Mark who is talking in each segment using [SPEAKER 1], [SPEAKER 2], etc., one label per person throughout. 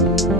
[SPEAKER 1] તો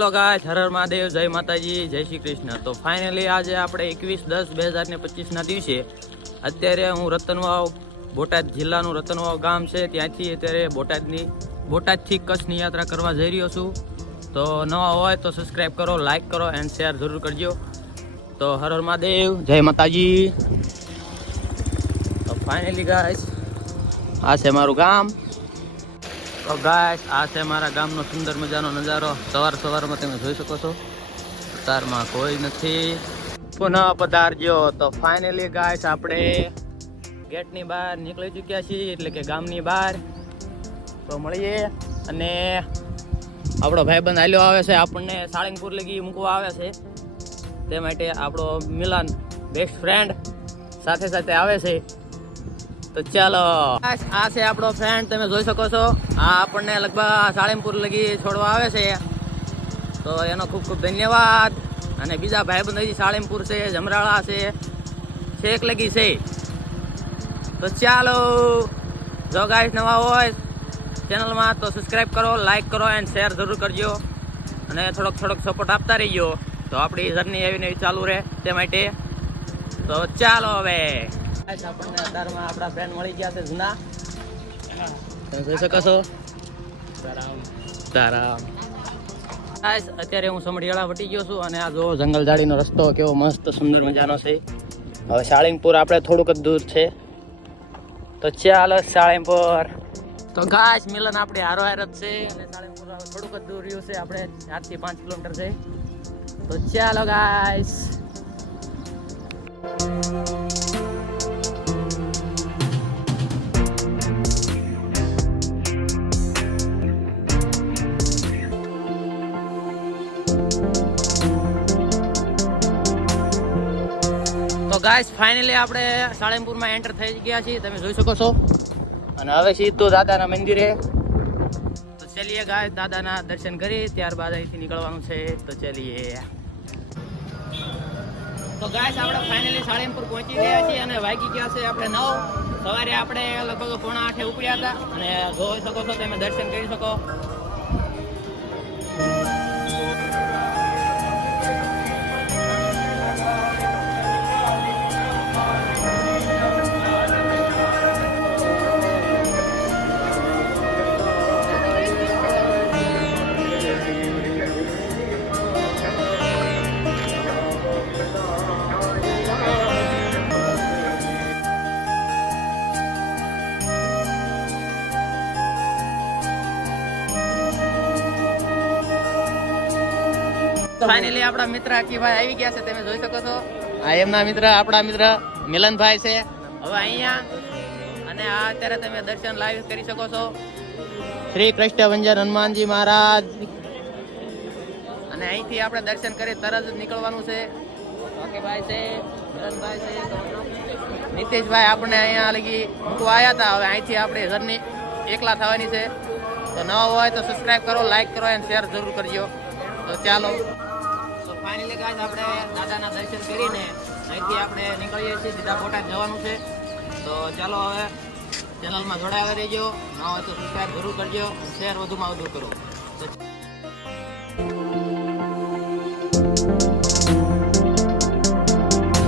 [SPEAKER 1] હેલો ગાય હર હર મહાદેવ, જય માતાજી, જય શ્રી કૃષ્ણ. તો ફાઇનલી આજે આપણે એકવીસ દસ બે હજાર ને પચીસના દિવસે અત્યારે હું રતનવાવ, બોટાદ જિલ્લાનું રતનવાવ ગામ છે. ત્યાંથી અત્યારે બોટાદની, બોટાદથી કચ્છની યાત્રા કરવા જઈ રહ્યો છું. તો નવા હોય તો સબસ્ક્રાઈબ કરો લાઈક કરો એન્ડ શેર જરૂર કરજો. તો હર હર મહાદેવ, જય માતાજી. તો ફાઇનલી ગાય આ છે મારું ગામ. તો ગાય આ છે મારા ગામનો સુંદર મજાનો નજારો. સવાર સવારમાં તમે જોઈ શકો છો. અત્યારમાં કોઈ નથી. પુનઃ પધારજો. તો ફાઇનલી ગાય આપણે ગેટની બહાર નીકળી ચૂક્યા છીએ, એટલે કે ગામની બહાર. તો મળીએ. અને આપણો ભાઈબંધ હાલ્યો આવે છે, આપણને સાળંગપુર લગી મૂકવા આવે છે. તે માટે આપણો મિલન બેસ્ટ ફ્રેન્ડ સાથે સાથે આવે છે. તો ચાલો. આ છે આપણો ફ્રેન્ડ તમે જોઈ શકો છો. આ આપણને લગભગ સાળીમપુર લગી છોડવા આવે છે. તો એનો ખૂબ ખૂબ ધન્યવાદ. અને બીજા ભાઈબંધ હજી સાળીમપુર છે, જમરાળા છે, છેક લગી છે. તો ચાલો. જો ગાઈસ નવા હોય ચેનલમાં તો સબસ્ક્રાઇબ કરો લાઈક કરો એન્ડ શેર જરૂર કરજો. અને થોડોક થોડોક સપોર્ટ આપતા રહીજો. તો આપણી જર્ની એવી નવી ચાલુ રહે તે માટે. તો ચાલો હવે. Guys, આપણને અત્યારમાં આપણા ફ્રેન્ડ મળી ગયા છે જૂના. તમે જોઈ શકો છો. તારામ. Guys, અત્યારે હું સમઢિયાળા વટી ગયો છું અને આ જો જંગલ જાળીનો રસ્તો કેવો મસ્ત સુંદર મજાનો છે. હવે સાળીંગપુર આપણે થોડુંક જ દૂર છે. તો ચાલો સાળીંગપુર તો ગાય મિલન આપણે હારો હાર જ છે અને સાળીમપુર થોડુંક જ દૂર રહ્યું છે. આપણે ચારથી પાંચ કિલોમીટર છે. તો ચાલો ગાઈસ ગાઈસ ફાઇનલી આપણે સાળંગપુરમાં એન્ટર થઈ ગયા છીએ. તમે જોઈ શકો છો. અને હવે સીધું દાદાના મંદિરે. તો ચલીએ ગાય દાદાના દર્શન કરી, ત્યારબાદ અહીંથી નીકળવાનું છે. તો ચલીએ. તો ગાઈસ આપણે ફાઇનલી સાળંગપુર પહોંચી ગયા છીએ અને વાગી ગયા છે આપણે નવ. સવારે આપણે લગભગ પોણા આઠે ઉપડ્યા હતા. અને જોઈ શકો છો, તમે દર્શન કરી શકો. ફાઇનલી આપણા મિત્ર અકીભાઈ આવી ગયા છે તમે જોઈ શકો છો. આ એમના મિત્ર આપણા મિત્ર મિલનભાઈ છે. હવે અહીંયા અને આ અત્યારે તમે દર્શન લાઈવ કરી શકો છો. શ્રી કૃષ્ણ ભંજન હનુમાનજી મહારાજ. અને અહીંથી આપણે દર્શન કરી તરત જ નીકળવાનું છે. અકીભાઈ છે મિલનભાઈ છે નીતિશભાઈ આપણે અહીંયા લગી મૂકવા આવ્યા હતા. હવે અહીંથી આપણે ઘરની એકલા થવાની છે. તો ન હોય તો સબસ્ક્રાઈબ કરો લાઈક કરો અને શેર જરૂર કરજો. તો ચાલો. ફાઇનલી ગાઈસ આપણે દાદાના દર્શન કરીને અહીંથી આપણે નીકળીએ છીએ સીધા બોટાદ જવાનું છે. તો ચાલો હવે ચેનલમાં જોડાયેલા રહેજો. ન હોય તો સબસ્ક્રાઈબ જરૂર કરજો શેર વધુમાં વધુ કરો.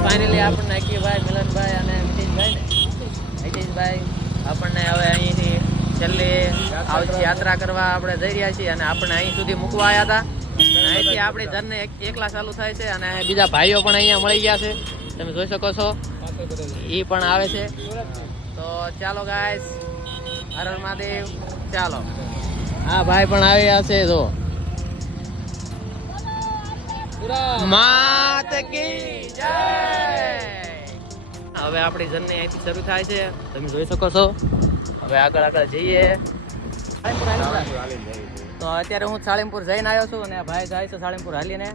[SPEAKER 1] ફાઇનલી આપણને અકીભાઈ મિલનભાઈ અને નીતિશભાઈ ને આપણને હવે અહીંથી છેલ્લી આવતી યાત્રા કરવા આપણે જઈ રહ્યા છીએ અને આપણે અહીં સુધી મૂકવા આવ્યા હતા. અહીંથી આપણી જર્ની એકલા ચાલુ થાય છે અને બીજા ભાઈઓ પણ અહીંયા મળી ગયા છે. તમે જોઈ શકો છો. એ પણ આવે છે. તો ચાલો ગાઈસ હર હર મહાદેવ, ચાલો. હા ભાઈ પણ આવ્યા છે, જો. હવે આપણી જર્ની અહીંથી શરૂ થાય છે. તમે જોઈ શકો છો. હવે આગળ આગળ જઈએ. તો અત્યારે હું સાળીમપુર જઈને આવ્યો છું અને ભાઈ જાય છે સાળીમપુર હાલીને.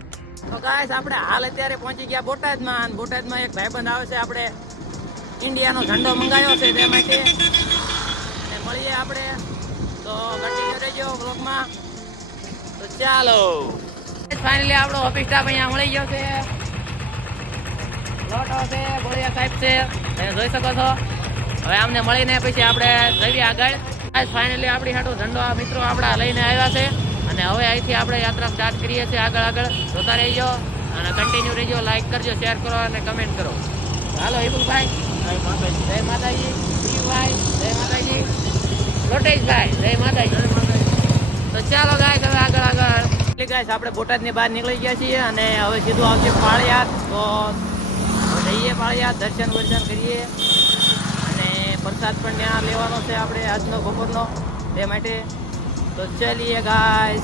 [SPEAKER 1] તો ગાઈસ આપણે હાલ અત્યારે પહોંચી ગયા બોટાદમાં અને બોટાદમાં એક ભાઈબંધ આવે છે, આપણે ઇન્ડિયાનો ઝંડો મંગાવ્યો છે તે માટે. મળીએ આપણે. તો કન્ટિન્યુ રહેજો બ્લોગમાં તો ચાલો. ફાઇનલી આપણો ઓફિસ સ્ટાફ અહીંયા મળી ગયો છે. લોટો છે, ગોળિયા સાહેબ છે. જોઈ શકો છો. હવે આમને મળીને પછી આપણે જઈએ આગળ. ફાઇનલી આપણી હાટો ઝંડો આ મિત્રો આપણા લઈને આવ્યા છે. અને હવે અહીંથી આપણે યાત્રા સ્ટાર્ટ કરીએ છીએ આગળ આગળ. જોતા રહીજો અને કન્ટિન્યુ રહીજો. લાઇક કરજો શેર કરો અને કમેન્ટ કરો. હાલો હિબુલભાઈ જય માતાજી. ભાઈ જય માતાજી. લોટેશભાઈ જય માતાજી. તો ચાલો ગાય હવે આગળ આગળ. ગાય આપણે બોટાદની બહાર નીકળી ગયા છીએ અને હવે સીધું આવશે પાળિયાદ. તો જઈએ પાળિયાદ દર્શન વર્શન કરીએ. પ્રસાદ પણ ત્યાં લેવાનો છે આપણે આજનો બપોરનો. તે માટે તો ચાલીએ ગાય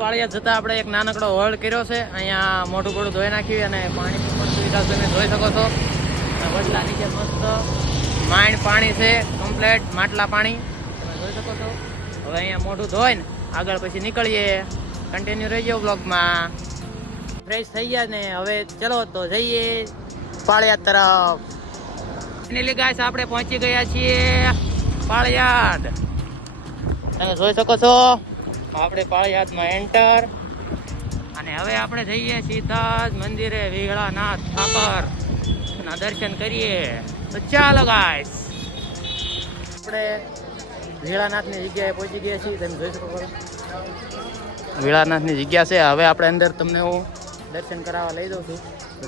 [SPEAKER 1] પાળિયા જતા આપણે એક નાનકડો હોલ્ડ કર્યો છે. અહીંયા મોટું મોટું ધોઈ નાખ્યું અને પાણીની પણ સુવિધા તમે જોઈ શકો છો. વડલા નીચે મસ્ત માઇન્ડ પાણી છે કમ્પ્લેટ માટલા પાણી. તમે જોઈ શકો છો. હવે અહીંયા મોઢું ધોઈને આગળ પછી નીકળીએ. કન્ટિન્યુ રહેજો બ્લોગમાં ફ્રેશ થઈ ગયા ને, હવે ચલો તો જઈએ પાળિયા તરફ. ફાઇનલી આપણે પહોંચી ગયા છીએ પાળિયાદ. તમે જોઈ શકો છો, આપણે પાળિયાદમાં એન્ટર અને હવે આપણે જઈએ સીધા જ મંદિરે વિહળાનાથ ઠાકર ના દર્શન કરીએ. તો ચાલો ગાઈસ. આપણે વિહળાનાથની જગ્યાએ પહોંચી ગયા છીએ. તમે જોઈ શકો છો. વિહળાનાથની જગ્યા છે. હવે આપણે અંદર તમને હું દર્શન કરાવવા લઈ દઉં છું.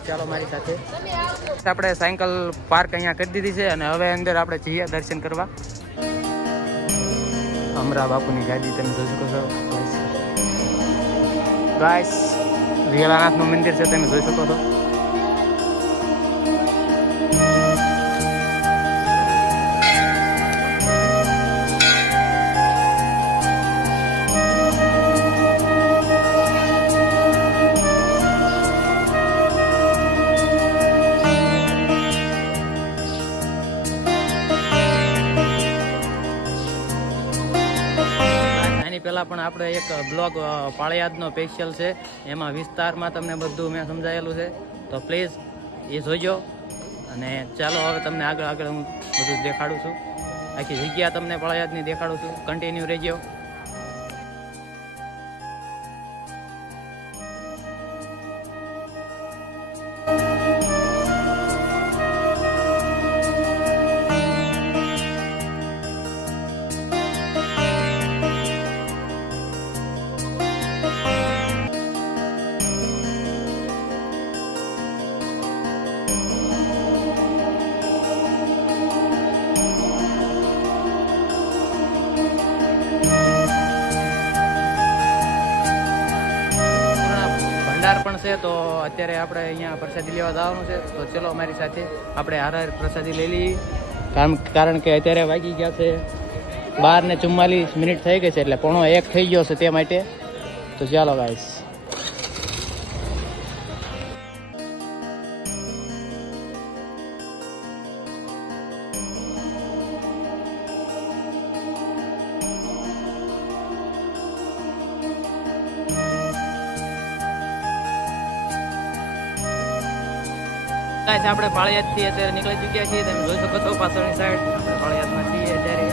[SPEAKER 1] ચાલો મારી સાથે. આપણે સાયકલ પાર્ક અહીંયા કરી દીધી છે અને હવે અંદર આપણે જઈએ દર્શન કરવા. અમરા બાપુની ગાડી તમે જોઈ શકો છો. ગાઈસ રિયલાનાથનું મંદિર છે, તમે જોઈ શકો છો. આપણે એક બ્લોગ પાળિયાદનો સ્પેશિયલ છે. એમાં વિસ્તારમાં તમને બધું મેં સમજાયેલું છે. તો પ્લીઝ એ જોજો. અને ચાલો હવે તમને આગળ આગળ હું બધું દેખાડું છું. આખી જગ્યા તમને પાળિયાદની દેખાડું છું. કન્ટિન્યુ રહેજો. ભંડાર છે, તો અત્યારે આપણે અહીંયા પ્રસાદી લેવા જવાનું છે. તો ચલો અમારી સાથે આપણે હાર હાર પ્રસાદી લઈ લઈએ. કારણ કારણ કે અત્યારે વાગી ગયા છે બાર ને ચુમ્માલીસ મિનિટ થઈ ગઈ છે, એટલે પોણો એક થઈ ગયો છે તે માટે. તો ચાલો ગાઈસ છે આપણે પાળિયાદથી અત્યારે નીકળી ચૂક્યા છીએ. તમે જોઈ શકો છો પાછળની સાઈડ આપણે છીએ અત્યારે.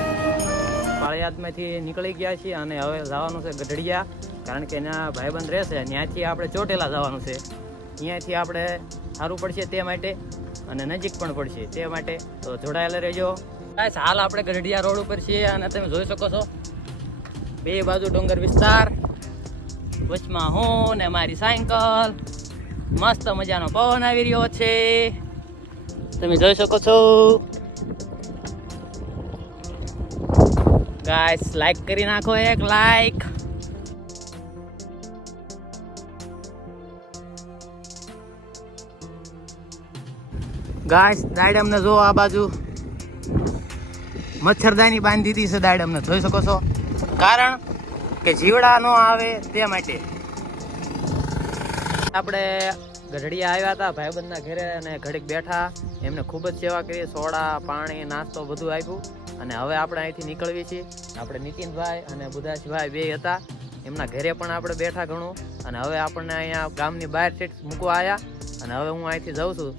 [SPEAKER 1] પાળિયાદમાંથી નીકળી ગયા છીએ અને હવે જવાનું છે ગઢડિયા, કારણ કે એના ભાઈબંધ રહેશે ત્યાંથી આપણે ચોટેલા જવાનું છે. ત્યાંથી આપણે સારું પડશે તે માટે અને નજીક પણ પડશે તે માટે. તો જોડાયેલા રહેજો. ગાઈસ, હાલ આપણે ગઢડિયા રોડ ઉપર છીએ અને તમે જોઈ શકો છો બે બાજુ ડુંગર વિસ્તાર. વચમાં હું ને મારી સાયકલ. મસ્ત મજાનો પવન આવી રહ્યો છે. તમે જોઈ શકો છો. ગાઈસ લાઈક કરી નાખો એક લાઈક ગાઈસ દાડમને જો આ બાજુ. મચ્છરદાની બાંધી દીધી છે દાડમને, જોઈ શકો છો. કારણ કે જીવડા ન આવે તે માટે. આપણે ગઢડિયા આવ્યા હતા ભાઈબંધના ઘરે અને ઘડીક બેઠા. એમને ખૂબ જ સેવા કરી સોડા પાણી નાસ્તો બધું આપ્યું. અને હવે આપણે અહીંથી નીકળવી છીએ. આપણે નીતિનભાઈ અને બુધાસભાઈ બે હતા. એમના ઘરે પણ આપણે બેઠા ઘણું. અને હવે આપણને અહીંયા ગામની બહાર સીટ મૂકવા આવ્યા અને હવે હું અહીંથી જાઉં છું.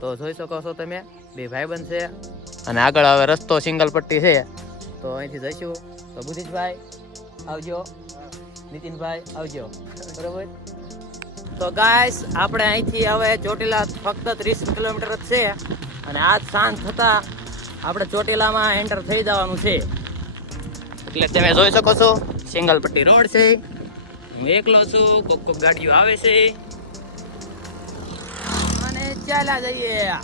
[SPEAKER 1] તો જોઈ શકો છો તમે બે ભાઈબંધ છે. અને આગળ હવે રસ્તો સિંગલ પટ્ટી છે. તો અહીંથી જઈશું. તો બુધિશભાઈ આવજો. નીતિનભાઈ આવજો. બરોબર? તો ગાઈસ આપણે અહીંથી હવે ચોટીલા ફક્ત ત્રીસ કિલોમીટર જ છે અને આજ સાંજ થતા આપણે ચોટીલામાં એન્ટર થઈ જવાનું છે. એટલે તમે જોઈ શકો છો સિંગલ પટ્ટી રોડ છે. હું એકલો છું, કોક કોક ગાડીઓ આવે છે. અને ચાલ્યા જઈએ.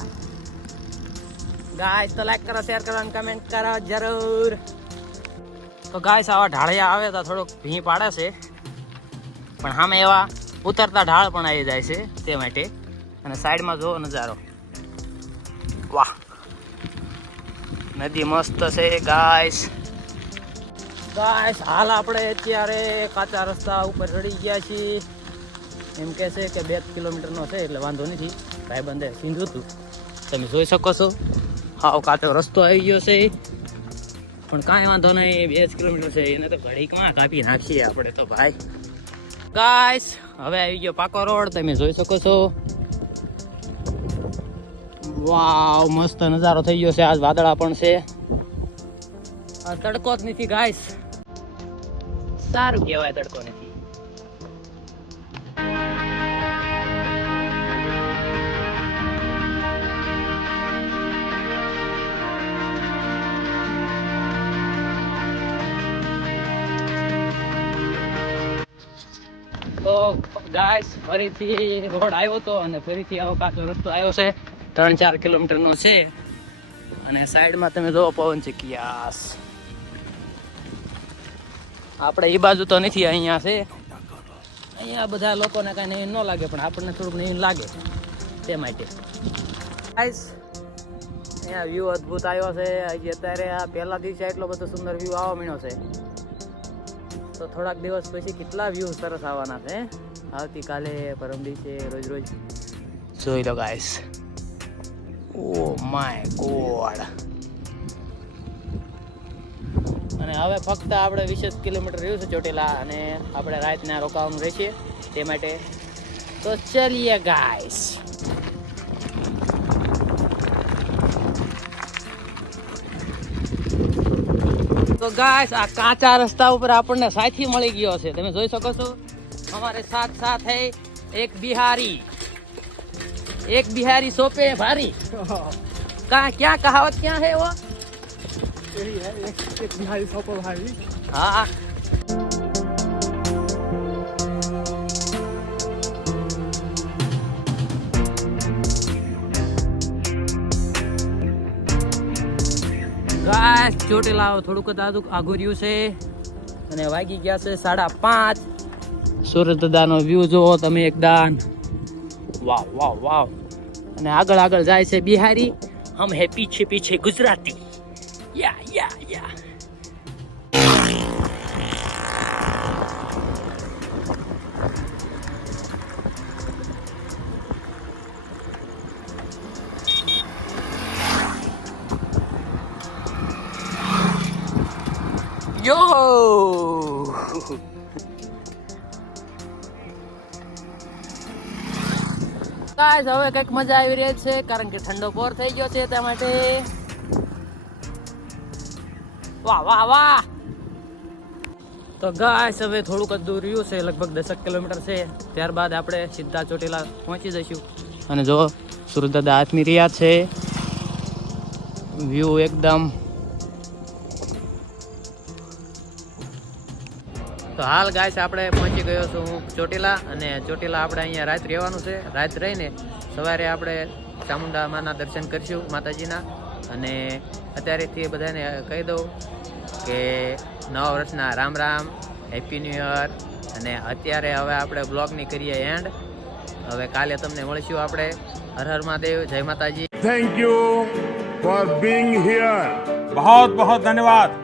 [SPEAKER 1] ગાઈસ તો લાઈક કરો શેર કરો અને કમેન્ટ કરો જરૂર. તો ગાઈસ આવા ઢાળિયા આવે તો થોડુંક ભી પાડે છે. પણ સામે એવા ઉતરતા ઢાળ પણ આવી જાય છે તે માટે. અને સાઈડમાં જુઓ નજારો. વાહ. નદી મસ્ત છે, ગાઈસ. ગાઈસ, હાલ આપણે અત્યારે કાચા રસ્તા ઉપર ચડી ગયા છીએ. એમ કે છે કે બે કિલોમીટરનો છે, એટલે વાંધો નથી. ભાઈ બંધે સીધું હતું. તમે જોઈ શકો છો. હાવ કાચો રસ્તો આવી ગયો છે. પણ કાંઈ વાંધો નહીં, બે જ કિલોમીટર છે. એને તો ઘડીકમાં કાપી નાખીએ આપણે તો, ભાઈ. ગાઈસ, હવે આવી ગયો પાકો રોડ, તમે જોઈ શકો છો. વાવ, મસ્ત નજારો થઈ ગયો છે. આજ વાદળા પણ છે. આ તડકો જ નથી, ગાઈસ. સારું કહેવાય તડકો નથી. ગાઈસ, ફરીથી રોડ આવ્યો તો અને ફરીથી આવો કાચો રસ્તો આવ્યો છે. ત્રણ ચાર કિલોમીટરનો છે. અને સાઈડમાં તમે જોવો પવન છે ચક્કિયાસ આપણે એ બાજુ તો નથી, અહીંયા છે. અહીંયા બધા લોકોને કાંઈ નહીં ન લાગે, પણ આપણને થોડુંક નહીં લાગે. તે માટે. ગાઈસ, અહીંયા વ્યૂ અદ્ભુત આવ્યો છે. અત્યારે આ પહેલા દિવસે એટલો બધો સુંદર વ્યૂ આવવા મળ્યો છે. તો થોડાક દિવસ પછી કેટલા વ્યૂ સરસ આવવાના છે આવતીકાલે પરમ દિવસે રોજ રોજ. જોઈ લો ગાઈસ ઓ માય ગોડ અને હવે ફક્ત આપણે વીસ કિલોમીટર રહ્યું છે ચોટીલા અને આપણે રાતના રોકાવાનું રહેશે તે માટે. તો ચલીએ ગાઈસ તો ગાઈસ આ કાચા રસ્તા ઉપર આપણને સાથી મળી ગયો છે. તમે જોઈ શકો છો? हमारे साथ साथ है एक बिहारी एक बिहारी सोपे भारी कहा क्या कहावत क्या है वो
[SPEAKER 2] यही है एक एक बिहारी सौ को भाई
[SPEAKER 1] हाँ ગાય ચોટેલા થોડુંક જ આજુ આઘું રહ્યું છે અને વાગી ગયા છે સાડા પાંચ સુરત વ્યૂ જુઓ તમે એકદમ વાવ વાવ વાવ. અને આગળ આગળ જાય છે બિહારી. હમ હે પીછે પીછે Gujarati. Yeah yeah yeah. Yo! Guys હવે કંઈક મજા આવી રહી છે, કારણ કે ઠંડો પોર થઈ ગયો છે તે માટે. વાહ વાહ વાહ! તો ગાઈસ હવે થોડુંક જ દૂર રહ્યું છે, લગભગ દસક કિલોમીટર છે. ત્યારબાદ આપણે સીધા ચોટીલા પહોંચી જઈશું. અને જો સુરત દાદા આત્મી રહ્યા છે વ્યૂ એકદમ તો હાલ ગાઈસ આપણે પહોંચી ગયો છું હું ચોટીલા અને ચોટીલા આપણે અહીંયા રાત રહેવાનું છે. રાત રહીને સવારે આપણે ચામુંડા માના દર્શન કરીશું માતાજીના. અને અત્યારેથી બધાને કહી દઉં કે નવા વર્ષના Ram Ram happy new year અને અત્યારે હવે આપણે બ્લોગની કરીએ એન્ડ હવે કાલે તમને મળીશું આપણે. હર હર મહાદેવ જય Mataji.
[SPEAKER 3] Thank you for being here
[SPEAKER 4] બહુ બહુ ધન્યવાદ